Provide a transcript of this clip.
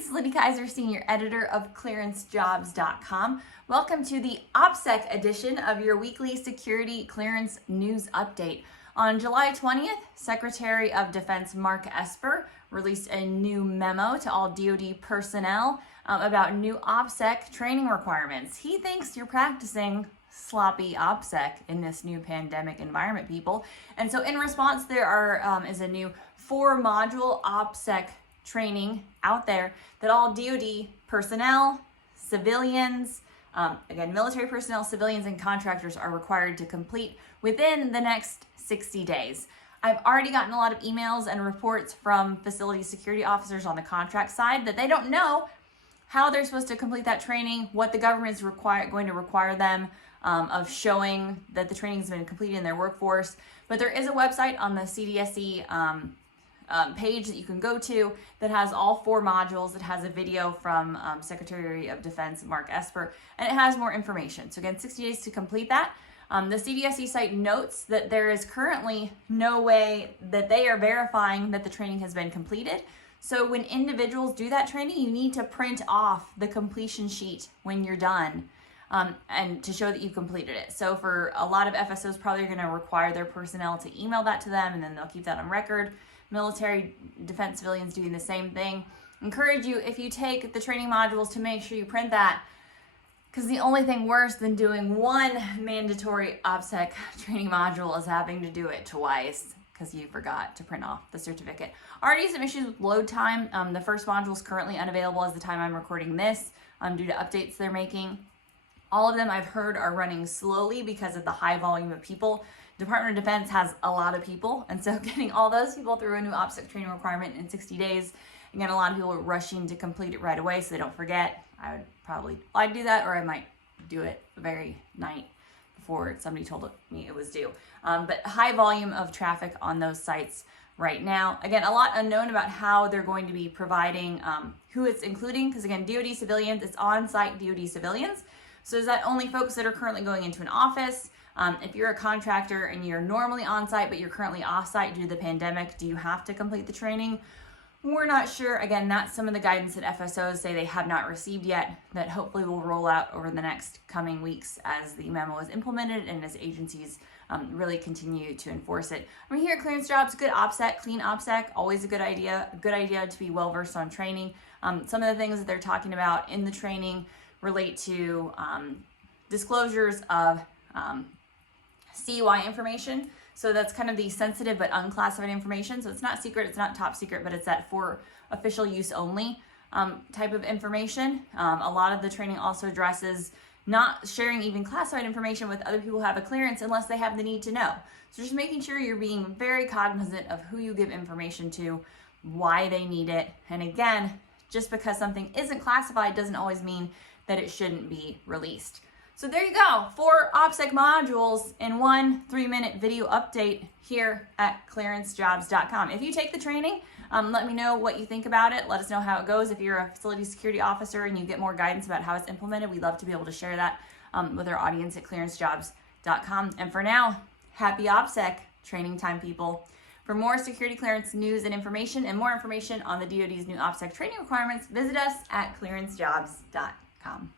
this is Lindy Kaiser, Senior Editor of ClearanceJobs.com. Welcome to the OPSEC edition of your weekly security clearance news update. On July 20th, Secretary of Defense Mark Esper released a new memo to all DoD personnel about new OPSEC training requirements. He thinks you're practicing sloppy OPSEC in this new pandemic environment, people. And so in response, there is a new 4-module OPSEC training out there that all DoD personnel, civilians, again, military personnel, civilians, and contractors are required to complete within the next 60 days. I've already gotten a lot of emails and reports from facility security officers on the contract side that they don't know how they're supposed to complete that training, what the government is going to require them of showing that the training has been completed in their workforce. But there is a website on the CDSE page that you can go to that has all 4 modules. It has a video from Secretary of Defense Mark Esper, and it has more information. So again, 60 days to complete that. The CDSE site notes that there is currently no way that they are verifying that the training has been completed. So when individuals do that training, you need to print off the completion sheet when you're done and to show that you completed it. So for a lot of FSOs, probably going to require their personnel to email that to them, and then they'll keep that on record. Military, defense, civilians doing the same thing. Encourage you, if you take the training modules, to make sure you print that, because the only thing worse than doing one mandatory OPSEC training module is having to do it twice because you forgot to print off the certificate. Already some issues with load time. The first module is currently unavailable as the time I'm recording this due to updates they're making. All of them I've heard are running slowly because of the high volume of people. Department of Defense has a lot of people, and so getting all those people through a new OPSEC training requirement in 60 days, again, a lot of people are rushing to complete it right away so they don't forget. I'd do that, or I might do it the very night before somebody told me it was due. But high volume of traffic on those sites right now. Again, a lot unknown about how they're going to be providing, who it's including, because again, DoD civilians, it's on-site DoD civilians. So is that only folks that are currently going into an office? If you're a contractor and you're normally on-site, but you're currently off-site due to the pandemic, do you have to complete the training? We're not sure. Again, that's some of the guidance that FSOs say they have not received yet, that hopefully will roll out over the next coming weeks as the memo is implemented and as agencies really continue to enforce it. I mean, here at Clearance Jobs, good OPSEC, clean OPSEC, always a good idea. A good idea to be well-versed on training. Some of the things that they're talking about in the training relate to disclosures of CUI information. So that's kind of the sensitive but unclassified information. So it's not secret, it's not top secret, but it's that for official use only type of information. A lot of the training also addresses not sharing even classified information with other people who have a clearance unless they have the need to know. So just making sure you're being very cognizant of who you give information to, why they need it. And again, just because something isn't classified doesn't always mean that it shouldn't be released. So there you go, 4 OPSEC modules in one 3-minute video update here at ClearanceJobs.com. If you take the training, let me know what you think about it. Let us know how it goes. If you're a facility security officer and you get more guidance about how it's implemented, we'd love to be able to share that with our audience at ClearanceJobs.com. And for now, happy OPSEC training time, people. For more security clearance news and information, and more information on the DoD's new OPSEC training requirements, visit us at ClearanceJobs.com.